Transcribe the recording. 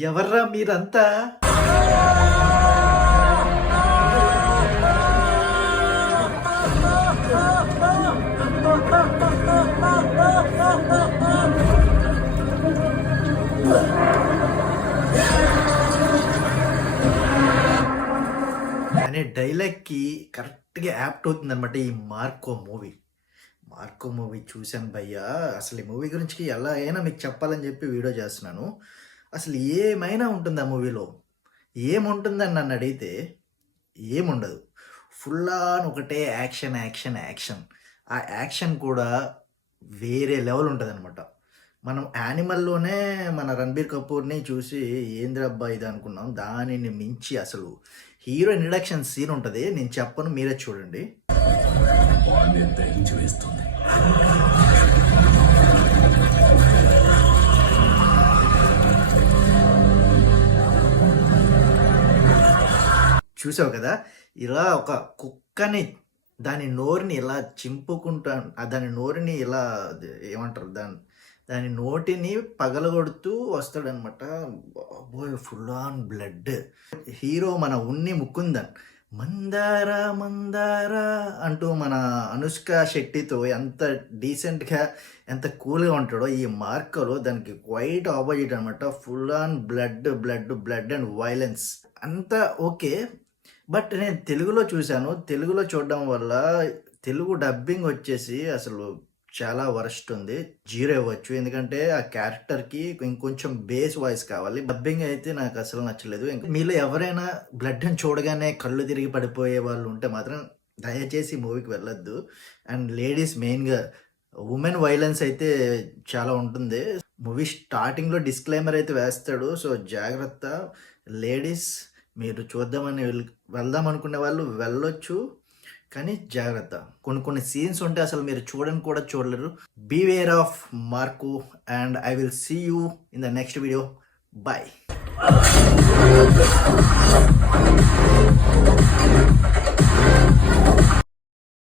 ఎవర్రా మీరంతా? అనే డైలాగ్‌కి కరెక్ట్‌గా యాప్ట్ అవుతుందనమాట ఈ 'మార్కో' మూవీ. 'మార్కో' మూవీ చూసాను భయ్యా. అసలు ఈ మూవీ గురించి ఎలా అయినా మీకు చెప్పాలని చెప్పి వీడియో చేస్తున్నాను. అసలు ఏమైనా ఉంటుందా మూవీలో? ఏముంటుందని నన్నడిగితే ఏముండదు. ఫుల్ ఆన్ ఒకటే యాక్షన్, యాక్షన్, యాక్షన్. ఆ యాక్షన్ కూడా వేరే లెవెల్ ఉంటదనమాట. మనం 'యానిమల్‌లోనే మన 'రణబీర్ కపూర్‌ని' చూసి ఏందిరబ్బా ఇది అనుకున్నాం. దానిని మించి అసలు హీరో ఇంట్రడక్షన్ సీన్ ఉంటది. నేను చెప్పను మీరే చూడండి. వాడిని దహించి వేస్తుంది. చూసావు కదా! ఇలా ఒక కుక్కని దాని నోరుని ఇలా చింపుకుంటా దాని నోరుని ఇలా ఏమంటారు దాని నోటిని పగలగొడుతూ వస్తాడనమాట. బాబోయ్! Full on blood. హీరో మన ఉన్ని ముకుందన్ మందార మందార అంటూ మన అనుష్క శెట్టితో ఎంత డీసెంట్‌గా, ఎంత కూల్‌గా ఉంటాడో ఈ 'మార్కో'లో దానికి క్వైట్ ఆపోజిట్ అనమాట. Full on blood, blood, blood and violence అంతా ఓకే. బట్ నేను తెలుగులో చూసాను. తెలుగులో చూడడం వల్ల తెలుగు డబ్బింగ్ వచ్చేసి అసలు చాలా వరస్ట్ ఉంది. 0 ఇవ్వచ్చు. ఎందుకంటే ఆ క్యారెక్టర్‌కి ఇంకొంచెం బేస్ వాయిస్ కావాలి. డబ్బింగ్ అయితే నాకు అసలు నచ్చలేదు. మీలో ఎవరైనా బ్లడ్‌ని చూడగానే కళ్ళు తిరిగి పడిపోయే వాళ్ళు ఉంటే మాత్రం దయచేసి ఈ మూవీకి వెళ్ళొద్దు. అండ్ లేడీస్ మెయిన్‌గా వుమెన్ వయలెన్స్ అయితే చాలా ఉంటుంది. మూవీ స్టార్టింగ్‌లో డిస్క్లైమర్ అయితే వేస్తాడు. సో జాగ్రత్త లేడీస్ మీరు చూద్దామని వెళ్దాం అనుకునే వాళ్ళు వెళ్ళొచ్చు. కానీ జాగ్రత్త. కొన్ని కొన్ని సీన్స్ ఉంటే అసలు మీరు చూడని కూడా చూడలేరు. Beware of Marco and I will see you in the next video. By.